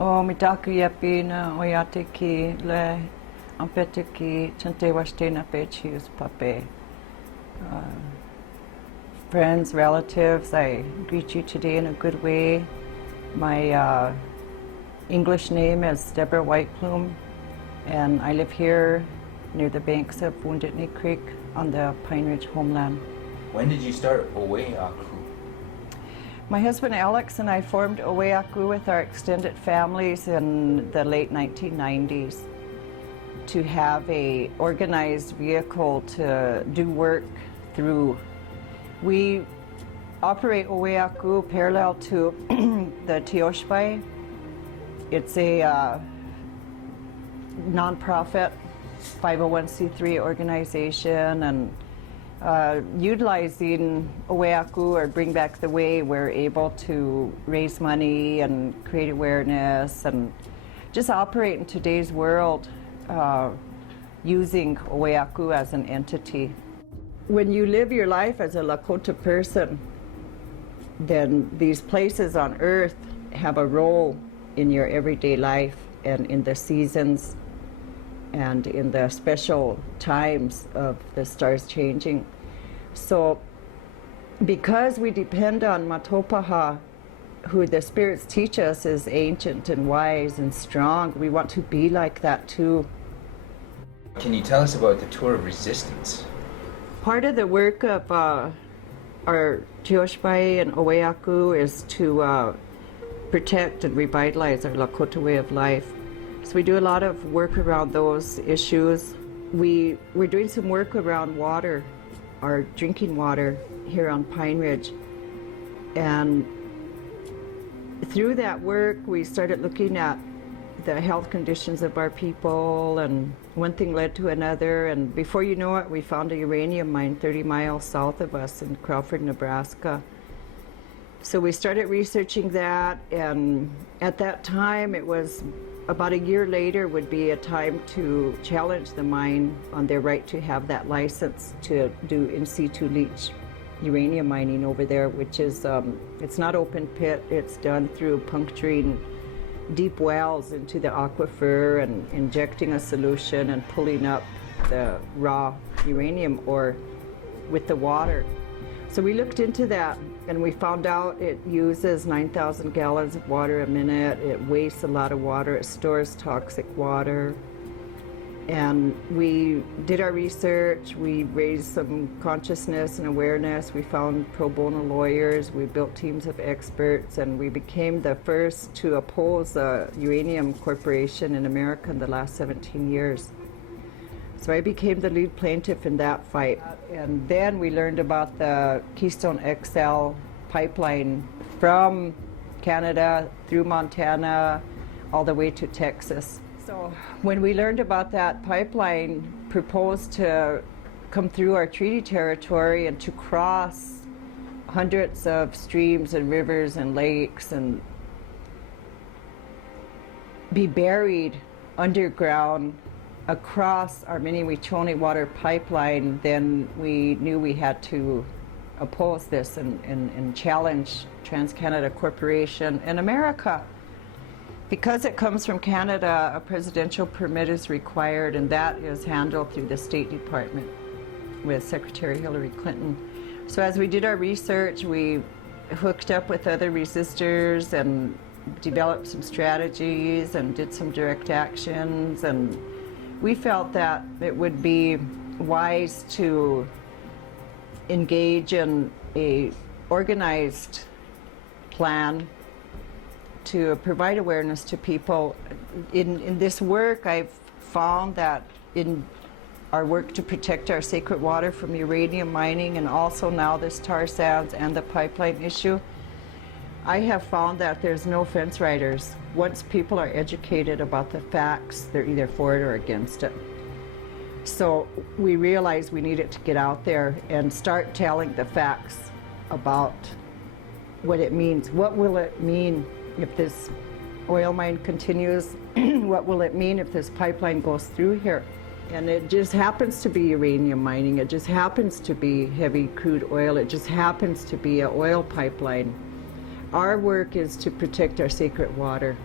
O mitaku yapina o yate ki le ampete ki chante washtena pechius pape. Friends, relatives, I greet you today in a good way. My English name is Debra White Plume, and I live here near the banks of Wounded Knee Creek on the Pine Ridge homeland. When did you start Oweaku? My husband Alex and I formed Oweaku with our extended families in the late 1990s to have a organized vehicle to do work through. We operate Oweaku parallel to the Teoshpai. It's a nonprofit 501c3 organization, and utilizing Oweaku or Bring Back the Way, we're able to raise money and create awareness and just operate in today's world using Oweaku as an entity. When you live your life as a Lakota person, then these places on earth have a role in your everyday life and in the seasons and in the special times of the stars changing. So because we depend on Matopaha, who the spirits teach us is ancient and wise and strong, we want to be like that too. Can you tell us about the tour of resistance? Part of the work of our Teoshpai and Oweaku is to protect and revitalize our Lakota way of life. So we do a lot of work around those issues. We're doing some work around water, our drinking water here on Pine Ridge. And through that work, we started looking at the health conditions of our people, and one thing led to another. And before you know it, we found a uranium mine 30 miles south of us in Crawford, Nebraska. So we started researching that, and at that time, it was about a year later would be a time to challenge the mine on their right to have that license to do in situ leach uranium mining over there, which is, it's not open pit, it's done through puncturing deep wells into the aquifer and injecting a solution and pulling up the raw uranium ore with the water. So we looked into that, and we found out it uses 9,000 gallons of water a minute. It wastes a lot of water. It stores toxic water. And we did our research. We raised some consciousness and awareness. We found pro bono lawyers. We built teams of experts, and we became the first to oppose a uranium corporation in America in the last 17 years. So I became the lead plaintiff in that fight. And then we learned about the Keystone XL pipeline from Canada through Montana all the way to Texas. So when we learned about that pipeline proposed to come through our treaty territory and to cross hundreds of streams and rivers and lakes and be buried underground across our Mini-Wechoni water pipeline, then we knew we had to oppose this and challenge TransCanada Corporation in America. Because it comes from Canada, a presidential permit is required, and that is handled through the State Department with Secretary Hillary Clinton. So as we did our research, we hooked up with other resistors and developed some strategies and did some direct actions, and we felt that it would be wise to engage in a organized plan to provide awareness to people. In this work, I've found that in our work to protect our sacred water from uranium mining, and also now this tar sands and the pipeline issue, I have found that there's no fence riders. Once people are educated about the facts, they're either for it or against it. So we realized we needed to get out there and start telling the facts about what it means. What will it mean if this oil mine continues? What will it mean if this pipeline goes through here? And it just happens to be uranium mining. It just happens to be heavy crude oil. It just happens to be an oil pipeline. Our work is to protect our sacred water.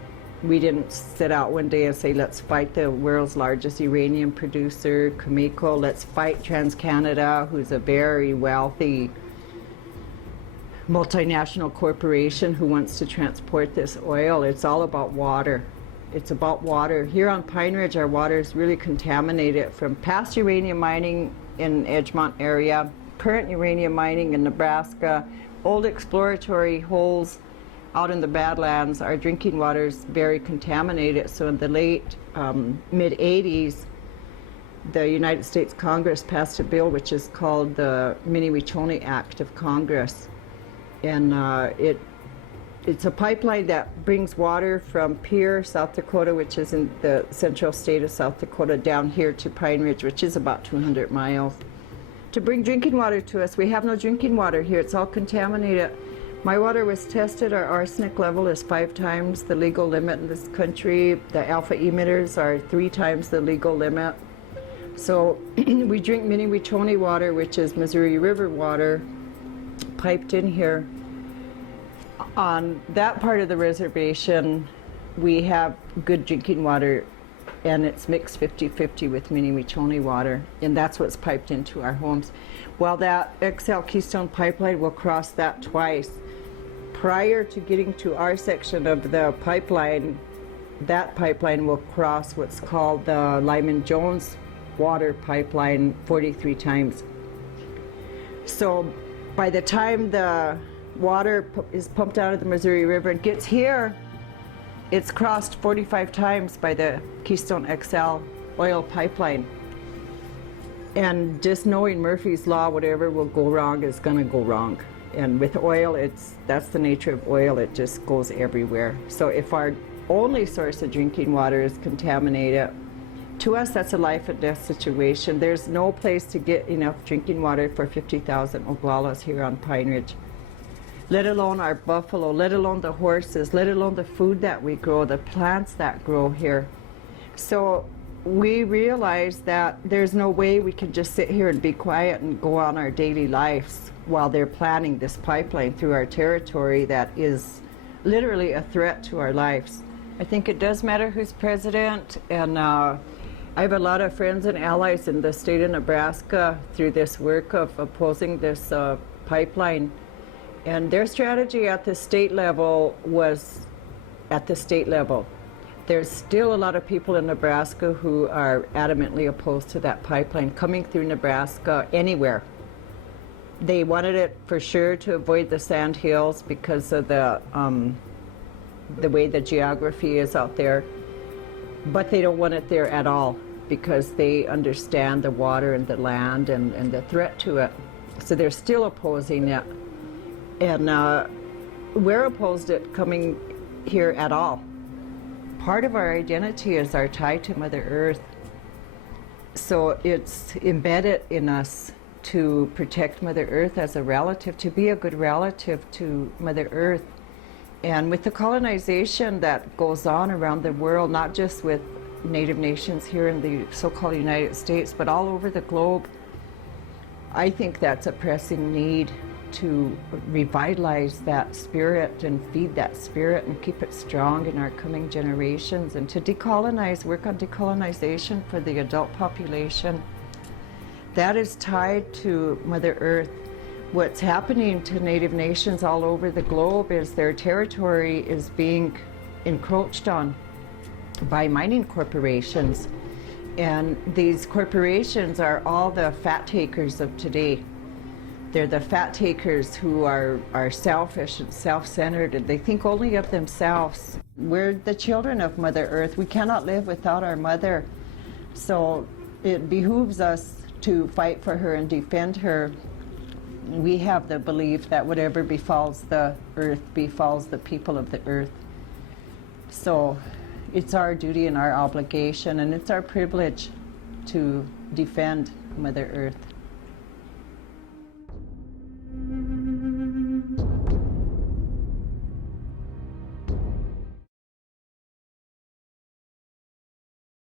We didn't sit out one day and say, let's fight the world's largest uranium producer, Cameco. Let's fight TransCanada, who's a very wealthy multinational corporation who wants to transport this oil. It's all about water. It's about water. Here on Pine Ridge, our water is really contaminated from past uranium mining in Edgemont area, current uranium mining in Nebraska, old exploratory holes out in the Badlands. Our drinking water is very contaminated. So in the late mid-80s, the United States Congress passed a bill which is called the Mini-Wechoni Act of Congress. And it's a pipeline that brings water from Pierre, South Dakota, which is in the central state of South Dakota, down here to Pine Ridge, which is about 200 miles. To bring drinking water to us, we have no drinking water here. It's all contaminated. My water was tested. Our arsenic level is 5 times the legal limit in this country. The alpha emitters are 3 times the legal limit. So we drink Mini-Wechoni water, which is Missouri River water, piped in here. On that part of the reservation, we have good drinking water, and it's mixed 50-50 with Mini-Wechoni water, and that's what's piped into our homes. Well, that XL Keystone pipeline will cross that twice. Prior to getting to our section of the pipeline, that pipeline will cross what's called the Lyman-Jones water pipeline 43 times. So by the time the water is pumped out of the Missouri River and gets here, it's crossed 45 times by the Keystone XL oil pipeline. And just knowing Murphy's Law, whatever will go wrong is going to go wrong. And with oil, that's the nature of oil. It just goes everywhere. So if our only source of drinking water is contaminated, to us, that's a life and death situation. There's no place to get enough drinking water for 50,000 Oglalas here on Pine Ridge, let alone our buffalo, let alone the horses, let alone the food that we grow, the plants that grow here. So we realize that there's no way we can just sit here and be quiet and go on our daily lives while they're planning this pipeline through our territory that is literally a threat to our lives. I think it does matter who's president, and I have a lot of friends and allies in the state of Nebraska through this work of opposing this pipeline. And their strategy at the state level was at the state level. There's still a lot of people in Nebraska who are adamantly opposed to that pipeline coming through Nebraska anywhere. They wanted it for sure to avoid the sand hills because of the way the geography is out there. But they don't want it there at all because they understand the water and the land and the threat to it. So they're still opposing it. And we're opposed to it coming here at all. Part of our identity is our tie to Mother Earth. So it's embedded in us to protect Mother Earth as a relative, to be a good relative to Mother Earth. And with the colonization that goes on around the world, not just with Native nations here in the so-called United States, but all over the globe, I think that's a pressing need to revitalize that spirit and feed that spirit and keep it strong in our coming generations, and to decolonize, work on decolonization for the adult population. That is tied to Mother Earth. What's happening to Native nations all over the globe is their territory is being encroached on by mining corporations. And these corporations are all the fat takers of today. They're the fat takers who are selfish and self-centered, and they think only of themselves. We're the children of Mother Earth. We cannot live without our mother. So it behooves us to fight for her and defend her. We have the belief that whatever befalls the earth befalls the people of the earth. So it's our duty and our obligation, and it's our privilege to defend Mother Earth.